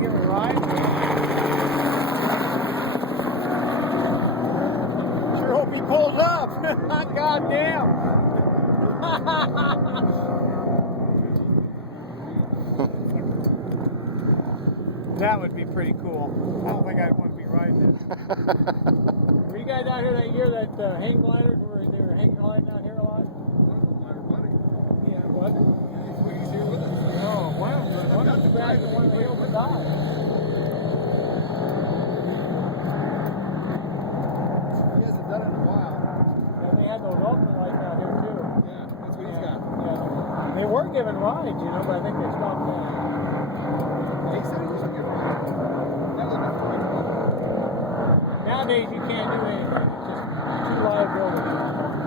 give a ride? Sure hope he pulls up. God damn. That would be pretty cool. I don't think I'd want to be riding it. Were you guys out here that year that hang gliders they were hang gliding out here a lot? Yeah, what? He's here with us. No, one of the back and one of the wheels that died. He hasn't done it in a while. And they had those ultra lights out here too. Yeah, that's what he's got. Yeah. They were giving rides, you know, but I think they stopped that. He said he used to give rides. That would have been Nowadays you can't do anything. It's just too liability.